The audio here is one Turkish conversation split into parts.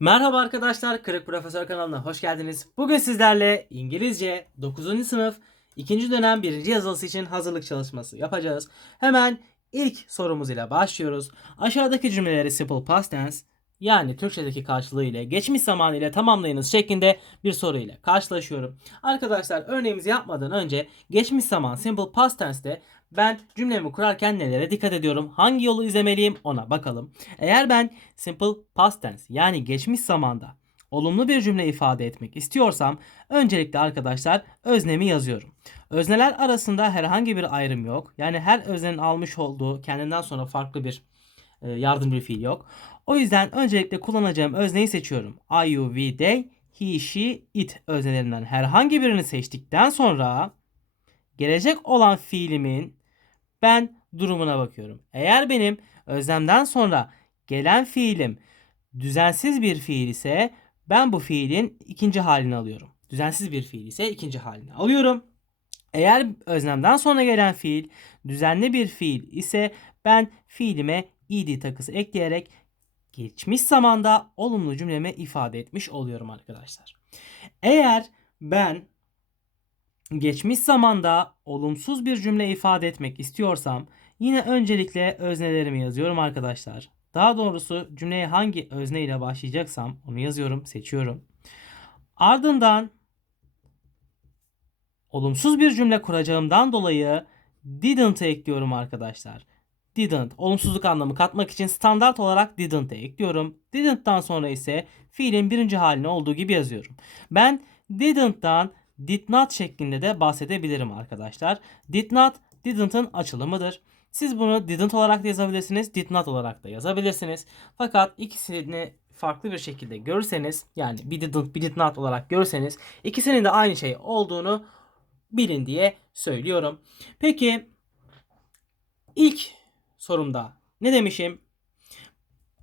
Merhaba arkadaşlar, Kırık Profesör kanalına hoş geldiniz. Bugün sizlerle İngilizce 9. sınıf 2. dönem 1. yazılısı için hazırlık çalışması yapacağız. Hemen ilk sorumuz ile başlıyoruz. Aşağıdaki cümleleri simple past tense yani Türkçedeki karşılığı ile geçmiş zaman ile tamamlayınız şeklinde bir soru ile karşılaşıyorum. Arkadaşlar örneğimizi yapmadan önce geçmiş zaman simple past tense'te ben cümlemi kurarken nelere dikkat ediyorum? Hangi yolu izlemeliyim? Ona bakalım. Eğer ben simple past tense yani geçmiş zamanda olumlu bir cümle ifade etmek istiyorsam öncelikle arkadaşlar öznemi yazıyorum. Özneler arasında herhangi bir ayrım yok. Yani her öznenin almış olduğu kendinden sonra farklı bir e, yardımcı fiil yok. O yüzden öncelikle kullanacağım özneyi seçiyorum. I, you, we, they, he, she, it öznelerinden herhangi birini seçtikten sonra gelecek olan fiilimin ben durumuna bakıyorum. Eğer benim özlemden sonra gelen fiilim düzensiz bir fiil ise ben bu fiilin ikinci halini alıyorum. Düzensiz bir fiil ise ikinci halini alıyorum. Eğer özlemden sonra gelen fiil düzenli bir fiil ise ben fiilime ed takısı ekleyerek geçmiş zamanda olumlu cümlemi ifade etmiş oluyorum arkadaşlar. Eğer ben geçmiş zamanda olumsuz bir cümle ifade etmek istiyorsam yine öncelikle öznelerimi yazıyorum arkadaşlar. Daha doğrusu cümleye hangi özne ile başlayacaksam onu yazıyorum, seçiyorum. Ardından olumsuz bir cümle kuracağımdan dolayı didn't ekliyorum arkadaşlar. Didn't olumsuzluk anlamı katmak için standart olarak didn't ekliyorum. Didn't'tan sonra ise fiilin birinci halini olduğu gibi yazıyorum. Ben didn't'tan did not şeklinde de bahsedebilirim arkadaşlar. Did not didn't'ın açılımıdır. Siz bunu didn't olarak da yazabilirsiniz, did not olarak da yazabilirsiniz. Fakat ikisini farklı bir şekilde görürseniz yani bir didn't bir did not olarak görürseniz ikisinin de aynı şey olduğunu bilin diye söylüyorum. Peki ilk sorumda ne demişim?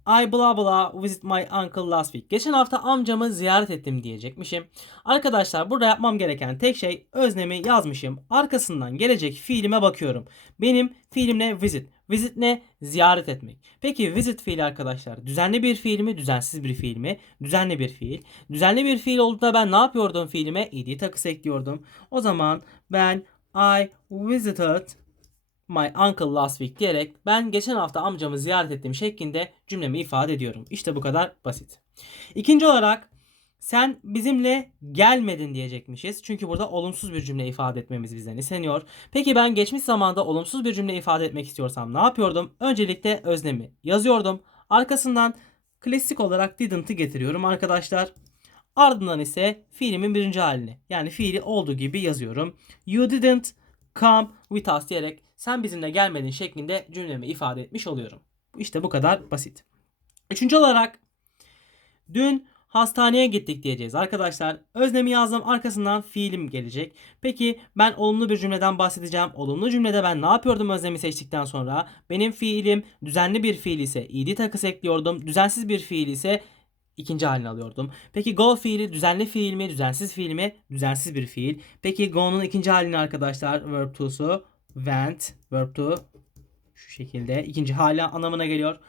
I blah blah visit my uncle last week. Geçen hafta amcamı ziyaret ettim diyecekmişim. Arkadaşlar burada yapmam gereken tek şey öznemi yazmışım. Arkasından gelecek fiilime bakıyorum. Benim fiilim ne? Visit. Visit ne? Ziyaret etmek. Peki visit fiili arkadaşlar düzenli bir fiil mi? Düzensiz bir fiil mi? Düzenli bir fiil. Düzenli bir fiil olduğunda ben ne yapıyordum fiilime? ed takısı ekliyordum. O zaman ben I visited my uncle last week diyerek ben geçen hafta amcamı ziyaret ettiğim şeklinde cümlemi ifade ediyorum. İşte bu kadar basit. İkinci olarak sen bizimle gelmedin diyecekmişiz. Çünkü burada olumsuz bir cümle ifade etmemiz bizden isteniyor. Peki ben geçmiş zamanda olumsuz bir cümle ifade etmek istiyorsam ne yapıyordum? Öncelikle öznemi yazıyordum. Arkasından klasik olarak didn't'ı getiriyorum arkadaşlar. Ardından ise fiilimin birinci halini yani fiili olduğu gibi yazıyorum. You didn't come with us diyerek sen bizimle gelmedin şeklinde cümlemi ifade etmiş oluyorum. İşte bu kadar basit. Üçüncü olarak dün hastaneye gittik diyeceğiz arkadaşlar. Öznemi yazdım arkasından fiilim gelecek. Peki ben olumlu bir cümleden bahsedeceğim. Olumlu cümlede ben ne yapıyordum öznemi seçtikten sonra? Benim fiilim düzenli bir fiil ise ed takısı ekliyordum. Düzensiz bir fiil ise ikinci halini alıyordum. Peki go fiili düzenli fiil mi, düzensiz fiil mi? Düzensiz bir fiil. Peki go'nun ikinci halini arkadaşlar verb to'su went verb to şu şekilde ikinci hali anlamına geliyor.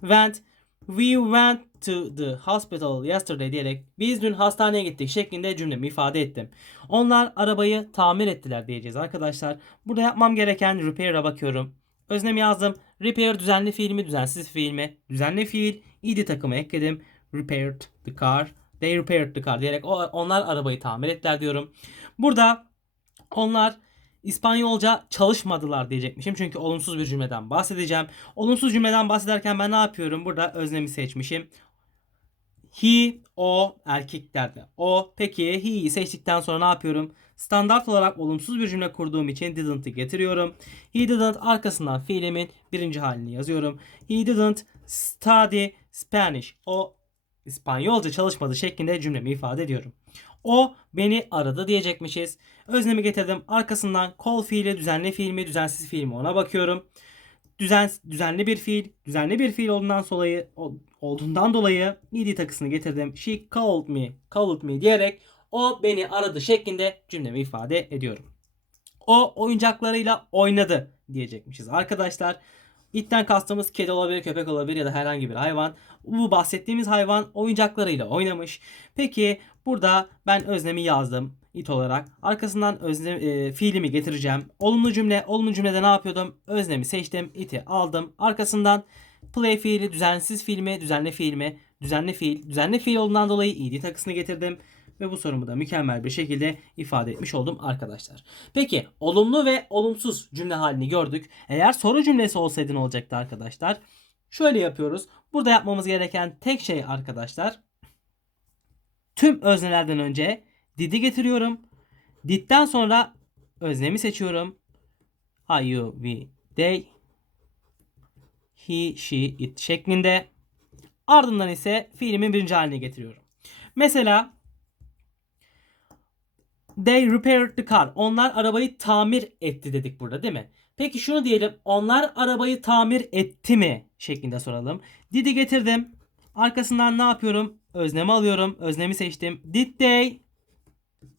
Went We went to the hospital yesterday diyerek biz dün hastaneye gittik şeklinde cümlemi ifade ettim. Onlar arabayı tamir ettiler diyeceğiz arkadaşlar. Burada yapmam gereken repair'a bakıyorum. Öznemi yazdım. Repair düzenli fiil mi düzensiz fiil mi? Düzenli fiil ed takımı ekledim. Repaired the car. They repaired the car diyerek onlar arabayı tamir ettiler diyorum. Burada onlar İspanyolca çalışmadılar diyecekmişim. Çünkü olumsuz bir cümleden bahsedeceğim. Olumsuz cümleden bahsederken ben ne yapıyorum? Burada öznemi seçmişim. He, o erkeklerde. O peki he'yi seçtikten sonra ne yapıyorum? Standart olarak olumsuz bir cümle kurduğum için didn't'ı getiriyorum. He didn't arkasından fiilimin birinci halini yazıyorum. He didn't study Spanish. O İspanyolca çalışmadı şeklinde cümlemi ifade ediyorum. O beni aradı diyecekmişiz. Öznemi getirdim. Arkasından call fiili düzenli fiil mi düzensiz fiil mi ona bakıyorum. Düzen, düzenli bir fiil. Düzenli bir fiil olduğundan dolayı olduğundan dolayı ed takısını getirdim. She called me, called me diyerek o beni aradı şeklinde cümlemi ifade ediyorum. O oyuncaklarıyla oynadı diyecekmişiz arkadaşlar. It'ten kastımız kedi olabilir, köpek olabilir ya da herhangi bir hayvan. Bu bahsettiğimiz hayvan oyuncaklarıyla oynamış. Peki burada ben öznemi yazdım it olarak. Arkasından özne, e, fiilimi getireceğim. Olumlu cümle, olumlu cümlede ne yapıyordum? Öznemi seçtim, it'i aldım. Arkasından play fiili, düzensiz fiilimi, düzenli fiilimi, düzenli fiil, düzenli fiil olduğundan dolayı id takısını getirdim. Ve bu sorumu da mükemmel bir şekilde ifade etmiş oldum arkadaşlar. Peki olumlu ve olumsuz cümle halini gördük. Eğer soru cümlesi olsaydı ne olacaktı arkadaşlar? Şöyle yapıyoruz. Burada yapmamız gereken tek şey arkadaşlar. Tüm öznelerden önce did'i getiriyorum. Did'den sonra öznemi seçiyorum. I, you, we, they, he, she, it şeklinde. Ardından ise fiilimin birinci haline getiriyorum. Mesela They repaired the car. Onlar arabayı tamir etti dedik burada değil mi? Peki şunu diyelim. Onlar arabayı tamir etti mi? Şeklinde soralım. Did'i getirdim. Arkasından ne yapıyorum? Öznemi alıyorum. Öznemi seçtim. Did they?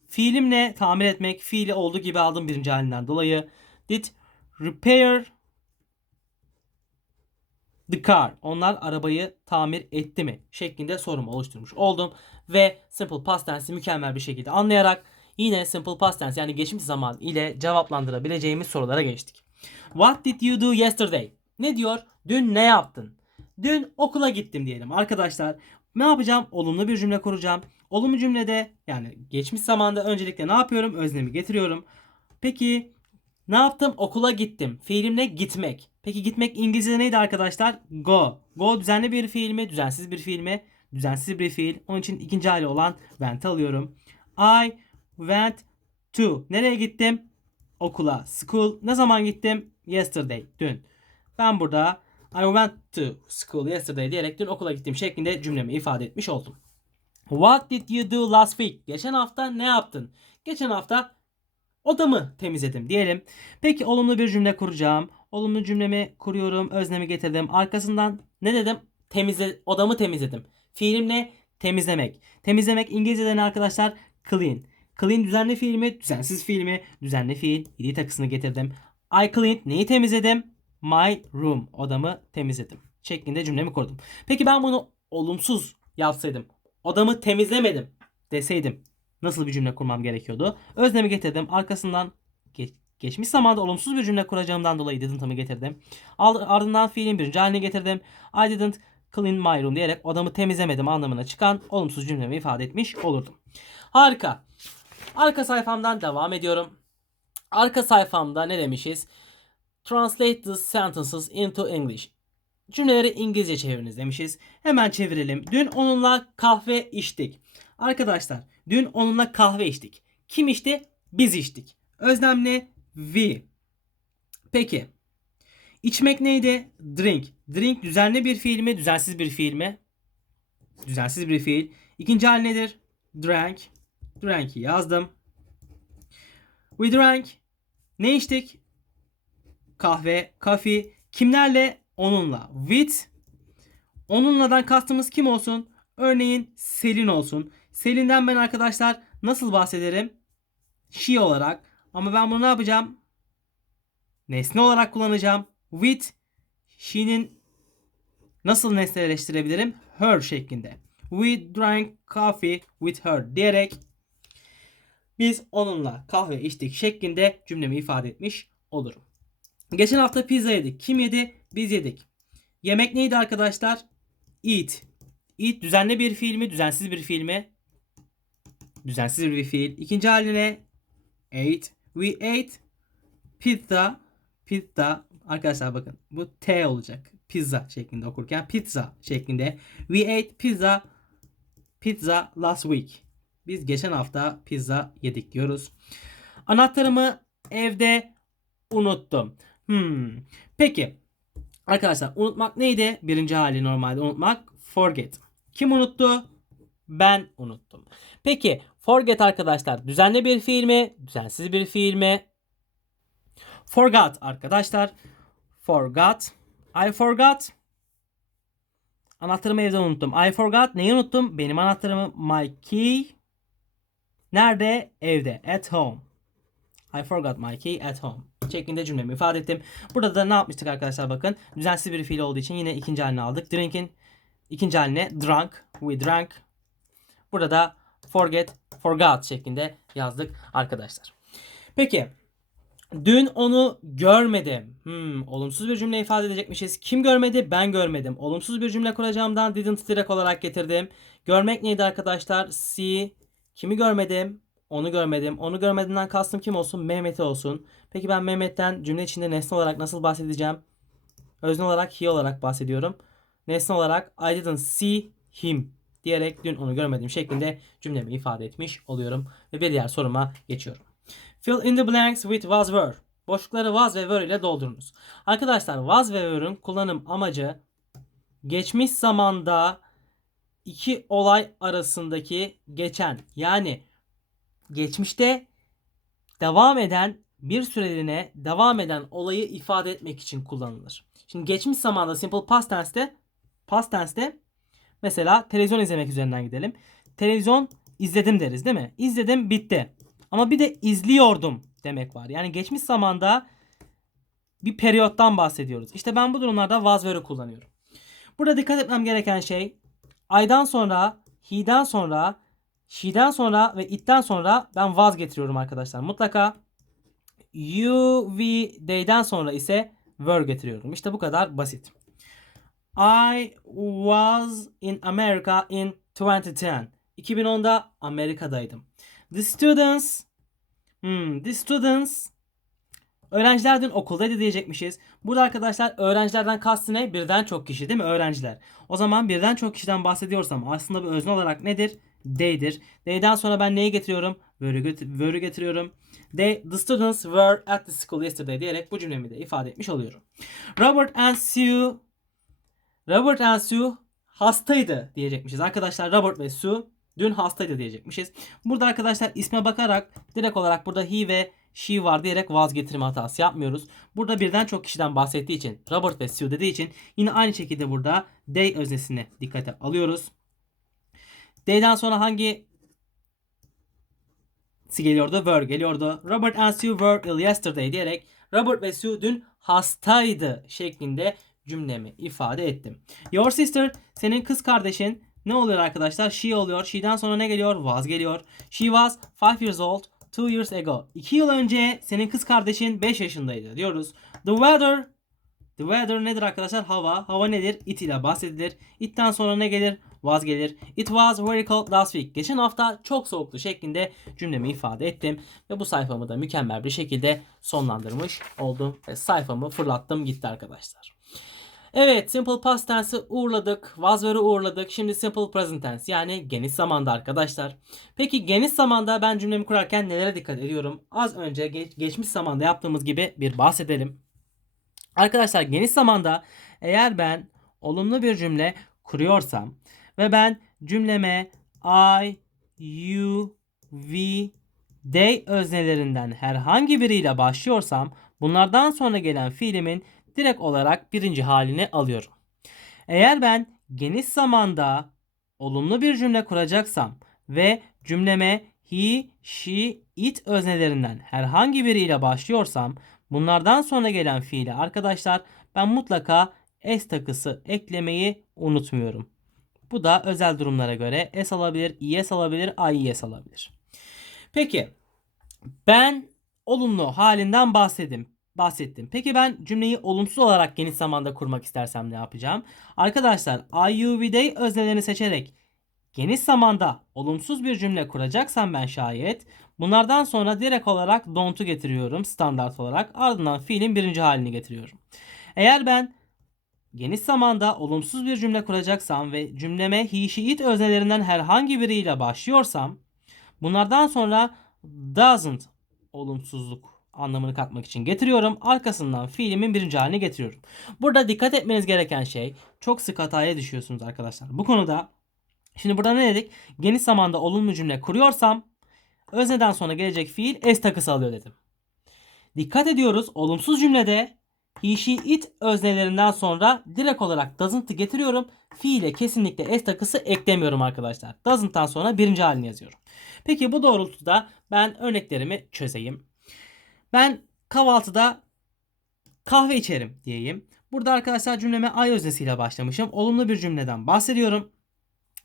Fiilim ne? Tamir etmek. Fiili olduğu gibi aldım birinci halinden dolayı. Did repair the car. Onlar arabayı tamir etti mi? Şeklinde sorumu oluşturmuş oldum. Ve simple past tense'i mükemmel bir şekilde anlayarak yine simple past tense yani geçmiş zaman ile cevaplandırabileceğimiz sorulara geçtik. What did you do yesterday? Ne diyor? Dün ne yaptın? Dün okula gittim diyelim. Arkadaşlar ne yapacağım? Olumlu bir cümle kuracağım. Olumlu cümlede yani geçmiş zamanda öncelikle ne yapıyorum? Öznemi getiriyorum. Peki ne yaptım? Okula gittim. Fiilim ne? Gitmek. Peki gitmek İngilizce'de neydi arkadaşlar? Go. Go düzenli bir fiil mi? Düzensiz bir fiil mi? Düzensiz bir fiil. Onun için ikinci hali olan went'i alıyorum. I went to. Nereye gittim? Okula. School. Ne zaman gittim? Yesterday. Dün. Ben burada I went to school yesterday diyerek dün okula gittim şeklinde cümlemi ifade etmiş oldum. What did you do last week? Geçen hafta ne yaptın? Geçen hafta odamı temizledim diyelim. Peki olumlu bir cümle kuracağım. Olumlu cümlemi kuruyorum. Öznemi getirdim. Arkasından ne dedim? Temizle, odamı temizledim. Fiilim ne? Temizlemek. Temizlemek İngilizce'de ne arkadaşlar? Clean. Clean düzenli fiil mi? Düzensiz fiil mi? Düzenli fiil. İdi takısını getirdim. I cleaned. Neyi temizledim? My room. Odamı temizledim. Şeklinde cümlemi kurdum. Peki ben bunu olumsuz yapsaydım. Odamı temizlemedim deseydim. Nasıl bir cümle kurmam gerekiyordu? Öznemi getirdim. Arkasından geç, geçmiş zamanda olumsuz bir cümle kuracağımdan dolayı didn't'ımı getirdim. Ardından fiilin birinci haline getirdim. I didn't clean my room diyerek odamı temizlemedim anlamına çıkan olumsuz cümlemi ifade etmiş olurdum. Harika. Arka sayfamdan devam ediyorum. Arka sayfamda ne demişiz? Translate the sentences into English. Cümleleri İngilizce çeviriniz demişiz. Hemen çevirelim. Dün onunla kahve içtik. Arkadaşlar dün onunla kahve içtik. Kim içti? Biz içtik. Özlem ne? We. Peki. İçmek neydi? Drink. Drink düzenli bir fiil mi? Düzensiz bir fiil mi? Düzensiz bir fiil. İkinci hal nedir? Drank. Drank'i yazdım. We drank. Ne içtik? Kahve, coffee. Kimlerle? Onunla. With. Onunladan kastımız kim olsun? Örneğin Selin olsun. Selin'den ben arkadaşlar nasıl bahsederim? She olarak. Ama ben bunu ne yapacağım? Nesne olarak kullanacağım. With. She'nin nasıl nesneleştirebilirim? Her şeklinde. We drank coffee with her diyerek biz onunla kahve içtik şeklinde cümlemi ifade etmiş olurum. Geçen hafta pizza yedik. Kim yedi? Biz yedik. Yemek neydi arkadaşlar? Eat. Eat düzenli bir fiil mi? Düzensiz bir fiil mi? Düzensiz bir fiil. İkinci haline ate. We ate pizza. Pizza. Arkadaşlar bakın bu T olacak. Pizza şeklinde okurken pizza şeklinde. We ate pizza. Pizza last week. Biz geçen hafta pizza yedik diyoruz. Anahtarımı evde unuttum. Hmm. Peki. Arkadaşlar unutmak neydi? Birinci hali normalde unutmak. Forget. Kim unuttu? Ben unuttum. Peki forget arkadaşlar düzenli bir fiil mi? Düzensiz bir fiil mi? Forgot arkadaşlar. Forgot. I forgot. Anahtarımı evde unuttum. I forgot. Neyi unuttum? Benim anahtarımı. My key. Nerede? Evde. At home. I forgot my key at home. Şeklinde cümlemi ifade ettim. Burada da ne yapmıştık arkadaşlar bakın. Düzensiz bir fiil olduğu için yine ikinci halini aldık. Drink'in ikinci haline drunk. We drank. Burada da forget, forgot şeklinde yazdık arkadaşlar. Peki Dün onu görmedim. Hmm, olumsuz bir cümle ifade edecekmişiz. Kim görmedi? Ben görmedim. Olumsuz bir cümle kuracağımdan didn't direkt olarak getirdim. Görmek neydi arkadaşlar? See. Kimi görmedim? Onu görmedim. Onu görmediğimden kastım kim olsun? Mehmet'i olsun. Peki ben Mehmet'ten cümle içinde nesne olarak nasıl bahsedeceğim? Özne olarak he olarak bahsediyorum. Nesne olarak I didn't see him diyerek dün onu görmedim şeklinde cümlemi ifade etmiş oluyorum. Ve bir diğer soruma geçiyorum. Fill in the blanks with was were. Boşlukları was ve were ile doldurunuz. Arkadaşlar was ve were'ın kullanım amacı geçmiş zamanda iki olay arasındaki geçen yani geçmişte devam eden bir süreliğine devam eden olayı ifade etmek için kullanılır. Şimdi geçmiş zamanda simple past tense'te past tense'te mesela televizyon izlemek üzerinden gidelim. Televizyon izledim deriz değil mi? İzledim bitti. Ama bir de izliyordum demek var. Yani geçmiş zamanda bir periyottan bahsediyoruz. İşte ben bu durumlarda was were'ı kullanıyorum. Burada dikkat etmem gereken şey I'dan sonra, he'den sonra, she'den sonra ve it'ten sonra ben was getiriyorum arkadaşlar. Mutlaka you, we, they'den sonra ise were getiriyorum. İşte bu kadar basit. I was in America in 2010. 2010'da Amerika'daydım. The students hmm, the students Öğrenciler dün okuldaydı diyecekmişiz. Burada arkadaşlar öğrencilerden kastı ne? Birden çok kişi değil mi? Öğrenciler. O zaman birden çok kişiden bahsediyorsam aslında bu özne olarak nedir? They'dir. They'den sonra ben neyi getiriyorum? Were'ü get getiriyorum. They, the students were at the school yesterday diyerek bu cümlemi de ifade etmiş oluyorum. Robert and Sue Robert and Sue hastaydı diyecekmişiz. Arkadaşlar Robert ve Sue dün hastaydı diyecekmişiz. Burada arkadaşlar isme bakarak direkt olarak burada he ve she var diyerek vazgeçirme hatası yapmıyoruz. Burada birden çok kişiden bahsettiği için Robert ve Sue dediği için yine aynı şekilde burada they öznesini dikkate alıyoruz. They'den sonra hangi geliyordu? Were geliyordu. Robert and Sue were ill yesterday diyerek Robert ve Sue dün hastaydı şeklinde cümlemi ifade ettim. Your sister senin kız kardeşin ne oluyor arkadaşlar? She oluyor. She'den sonra ne geliyor? Was geliyor. She was 5 years old 2 years ago. 2 yıl önce senin kız kardeşin 5 yaşındaydı diyoruz. The weather The weather nedir arkadaşlar? Hava. Hava nedir? It ile bahsedilir. It'ten sonra ne gelir? Was gelir. It was very cold last week. Geçen hafta çok soğuktu şeklinde cümlemi ifade ettim. Ve bu sayfamı da mükemmel bir şekilde sonlandırmış oldum. Ve sayfamı fırlattım gitti arkadaşlar. Evet simple past tense'i uğurladık. Was were'ı uğurladık. Şimdi simple present tense yani geniş zamanda arkadaşlar. Peki geniş zamanda ben cümlemi kurarken nelere dikkat ediyorum? Az önce geç, geçmiş zamanda yaptığımız gibi bir bahsedelim. Arkadaşlar geniş zamanda eğer ben olumlu bir cümle kuruyorsam ve ben cümleme I, you, we, they öznelerinden herhangi biriyle başlıyorsam bunlardan sonra gelen fiilimin direkt olarak birinci halini alıyorum. Eğer ben geniş zamanda olumlu bir cümle kuracaksam ve cümleme he, she, it öznelerinden herhangi biriyle başlıyorsam bunlardan sonra gelen fiile arkadaşlar ben mutlaka s takısı eklemeyi unutmuyorum. Bu da özel durumlara göre s alabilir, es alabilir, ies alabilir. Peki ben olumlu halinden bahsettim bahsettim. Peki ben cümleyi olumsuz olarak geniş zamanda kurmak istersem ne yapacağım? Arkadaşlar I, you, we, they öznelerini seçerek geniş zamanda olumsuz bir cümle kuracaksam ben şayet bunlardan sonra direkt olarak don't'u getiriyorum standart olarak ardından fiilin birinci halini getiriyorum. Eğer ben geniş zamanda olumsuz bir cümle kuracaksam ve cümleme he, she, öznelerinden herhangi biriyle başlıyorsam bunlardan sonra doesn't olumsuzluk anlamını katmak için getiriyorum. Arkasından fiilimin birinci haline getiriyorum. Burada dikkat etmeniz gereken şey çok sık hataya düşüyorsunuz arkadaşlar. Bu konuda şimdi burada ne dedik? Geniş zamanda olumlu cümle kuruyorsam özneden sonra gelecek fiil s takısı alıyor dedim. Dikkat ediyoruz olumsuz cümlede he, she, it öznelerinden sonra direkt olarak doesn't'ı getiriyorum. Fiile kesinlikle s takısı eklemiyorum arkadaşlar. Doesn't'tan sonra birinci halini yazıyorum. Peki bu doğrultuda ben örneklerimi çözeyim. Ben kahvaltıda kahve içerim diyeyim. Burada arkadaşlar cümleme I öznesiyle başlamışım. Olumlu bir cümleden bahsediyorum.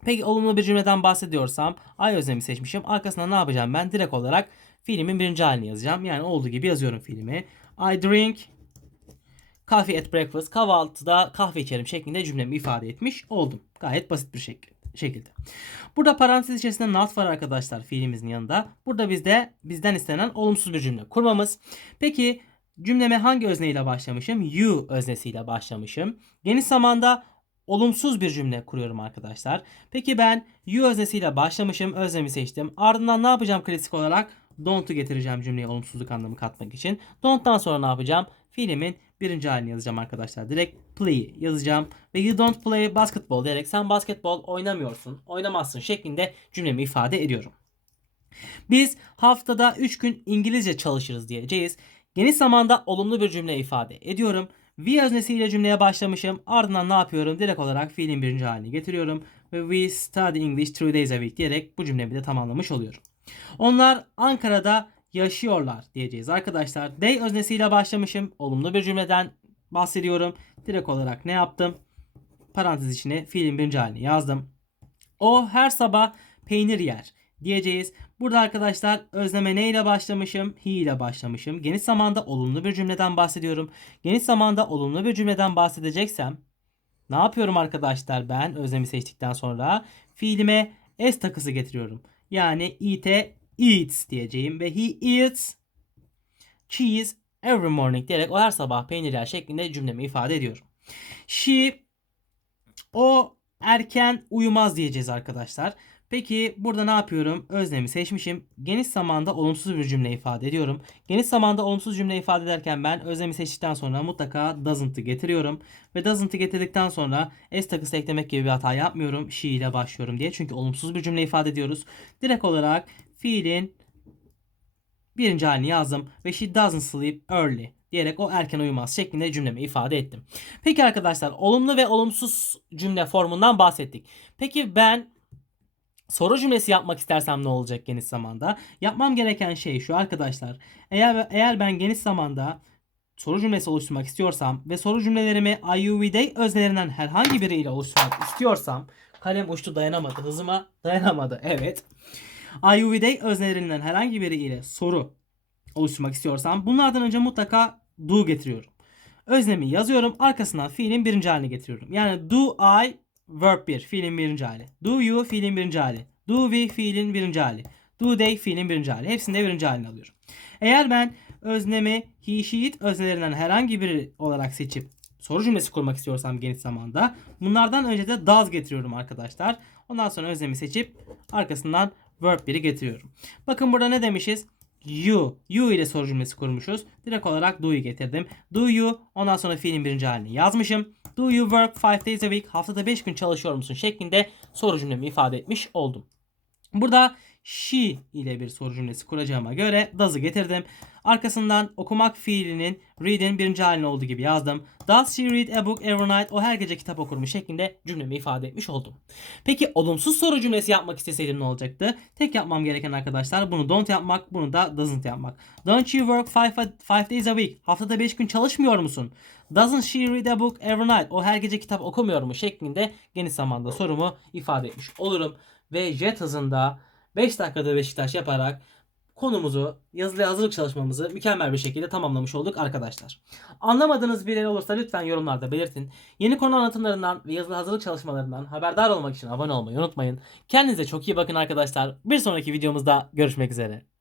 Peki olumlu bir cümleden bahsediyorsam I öznemi seçmişim. Arkasına ne yapacağım ben? Direkt olarak fiilimin birinci halini yazacağım. Yani olduğu gibi yazıyorum fiilimi. I drink coffee at breakfast. Kahvaltıda kahve içerim şeklinde cümlemi ifade etmiş oldum. Gayet basit bir şekilde şekilde. Burada parantez içerisinde not var arkadaşlar fiilimizin yanında. Burada bizde bizden istenen olumsuz bir cümle kurmamız. Peki cümleme hangi özneyle başlamışım? You öznesiyle başlamışım. Geniş zamanda olumsuz bir cümle kuruyorum arkadaşlar. Peki ben you öznesiyle başlamışım. Öznemi seçtim. Ardından ne yapacağım klasik olarak? Don't'u getireceğim cümleye olumsuzluk anlamı katmak için. Don't'tan sonra ne yapacağım? Fiilimin birinci halini yazacağım arkadaşlar. Direkt play yazacağım. Ve you don't play basketball diyerek sen basketbol oynamıyorsun, oynamazsın şeklinde cümlemi ifade ediyorum. Biz haftada 3 gün İngilizce çalışırız diyeceğiz. Geniş zamanda olumlu bir cümle ifade ediyorum. We öznesiyle cümleye başlamışım. Ardından ne yapıyorum? Direkt olarak fiilin birinci halini getiriyorum. Ve we study English three days a week diyerek bu cümlemi de tamamlamış oluyorum. Onlar Ankara'da yaşıyorlar diyeceğiz arkadaşlar. They öznesiyle başlamışım. Olumlu bir cümleden bahsediyorum. Direkt olarak ne yaptım? Parantez içine fiilin birinci halini yazdım. O her sabah peynir yer diyeceğiz. Burada arkadaşlar özleme ne ile başlamışım? He ile başlamışım. Geniş zamanda olumlu bir cümleden bahsediyorum. Geniş zamanda olumlu bir cümleden bahsedeceksem ne yapıyorum arkadaşlar ben özlemi seçtikten sonra? Fiilime s takısı getiriyorum. Yani eat'e eats diyeceğim ve he eats cheese every morning diyerek o her sabah peynir yer şeklinde cümlemi ifade ediyorum. She o erken uyumaz diyeceğiz arkadaşlar. Peki burada ne yapıyorum? Öznemi seçmişim. Geniş zamanda olumsuz bir cümle ifade ediyorum. Geniş zamanda olumsuz cümle ifade ederken ben öznemi seçtikten sonra mutlaka doesn't'ı getiriyorum. Ve doesn't'ı getirdikten sonra s takısı eklemek gibi bir hata yapmıyorum. She ile başlıyorum diye. Çünkü olumsuz bir cümle ifade ediyoruz. Direkt olarak fiilin birinci halini yazdım. Ve she doesn't sleep early diyerek o erken uyumaz şeklinde cümlemi ifade ettim. Peki arkadaşlar olumlu ve olumsuz cümle formundan bahsettik. Peki ben soru cümlesi yapmak istersem ne olacak geniş zamanda? Yapmam gereken şey şu arkadaşlar. Eğer eğer ben geniş zamanda soru cümlesi oluşturmak istiyorsam ve soru cümlelerimi IUV'de öznelerinden herhangi biriyle oluşturmak istiyorsam kalem uçtu dayanamadı hızıma dayanamadı evet. IUV'de öznelerinden herhangi biriyle soru oluşturmak istiyorsam bunlardan önce mutlaka do getiriyorum. Öznemi yazıyorum arkasından fiilin birinci halini getiriyorum. Yani do I verb 1 fiilin birinci hali. Do you fiilin birinci hali. Do we fiilin birinci hali. Do they fiilin birinci hali. Hepsinde birinci halini alıyorum. Eğer ben öznemi he, she, it öznelerinden herhangi biri olarak seçip soru cümlesi kurmak istiyorsam geniş zamanda bunlardan önce de does getiriyorum arkadaşlar. Ondan sonra öznemi seçip arkasından verb 1'i getiriyorum. Bakın burada ne demişiz? You. You ile soru cümlesi kurmuşuz. Direkt olarak do'yu getirdim. Do you. Ondan sonra fiilin birinci halini yazmışım. Do you work 5 days a week? Haftada 5 gün çalışıyor musun? Şeklinde soru cümlemi ifade etmiş oldum. Burada she ile bir soru cümlesi kuracağıma göre does'ı getirdim. Arkasından okumak fiilinin read'in birinci halini olduğu gibi yazdım. Does she read a book every night? O her gece kitap okur mu? Şeklinde cümlemi ifade etmiş oldum. Peki olumsuz soru cümlesi yapmak isteseydim ne olacaktı? Tek yapmam gereken arkadaşlar bunu don't yapmak, bunu da doesn't yapmak. Don't you work 5 days a week? Haftada 5 gün çalışmıyor musun? Doesn't she read a book every night? O her gece kitap okumuyor mu? Şeklinde geniş zamanda sorumu ifade etmiş olurum. Ve jet hızında 5 dakikada Beşiktaş yaparak konumuzu, yazılı hazırlık çalışmamızı mükemmel bir şekilde tamamlamış olduk arkadaşlar. Anlamadığınız bir yer olursa lütfen yorumlarda belirtin. Yeni konu anlatımlarından ve yazılı hazırlık çalışmalarından haberdar olmak için abone olmayı unutmayın. Kendinize çok iyi bakın arkadaşlar. Bir sonraki videomuzda görüşmek üzere.